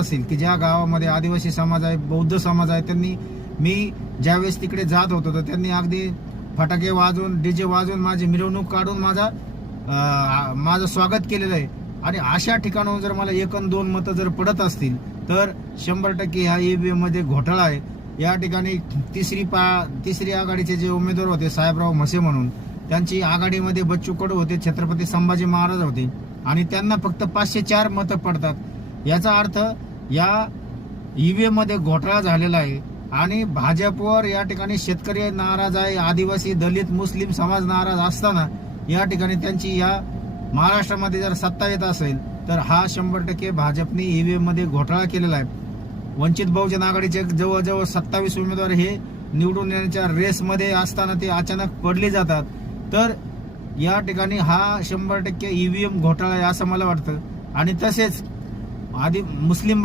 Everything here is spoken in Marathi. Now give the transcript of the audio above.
असेल की ज्या गावामध्ये आदिवासी समाज आहे बौद्ध समाज आहे त्यांनी मी ज्यावेळेस तिकडे जात होतो तर त्यांनी अगदी फटाके वाजवून डीजे वाजवून माझी मिरवणूक काढून माझा माझं स्वागत केलेलं आहे. आणि अशा ठिकाणाहून जर मला एक दोन मतं जर पडत असतील तर शंभर टक्के ह्या ईव्हीएममध्ये घोटाळा आहे. या ठिकाणी तिसरी पा तिसरी आघाडीचे जे उमेदवार होते साहेबराव म्हसे म्हणून त्यांची आघाडीमध्ये बच्चू कडू होते छत्रपती संभाजी महाराज होते. आणि त्यांना फक्त पाचशे चार मतं पडतात. याचा अर्थ या ईव्हीएममध्ये घोटाळा झालेला आहे. आणि भाजपवर या ठिकाणी शेतकरी नाराज आहे. आदिवासी दलित मुस्लिम समाज नाराज असताना या ठिकाणी त्यांची या महाराष्ट्रामध्ये जर सत्ता येत असेल तर हा शंभर टक्के भाजपने ईव्हीएममध्ये घोटाळा केलेला आहे. वंचित बहुजन आघाडीचे जवळजवळ सत्तावीस उमेदवार हे निवडून येण्याच्या रेसमध्ये असताना ते अचानक पडले जातात. तर या ठिकाणी हा शंभर टक्के ईव्हीएम घोटाळा आहे असं मला वाटतं. आणि तसेच आधी मुस्लिम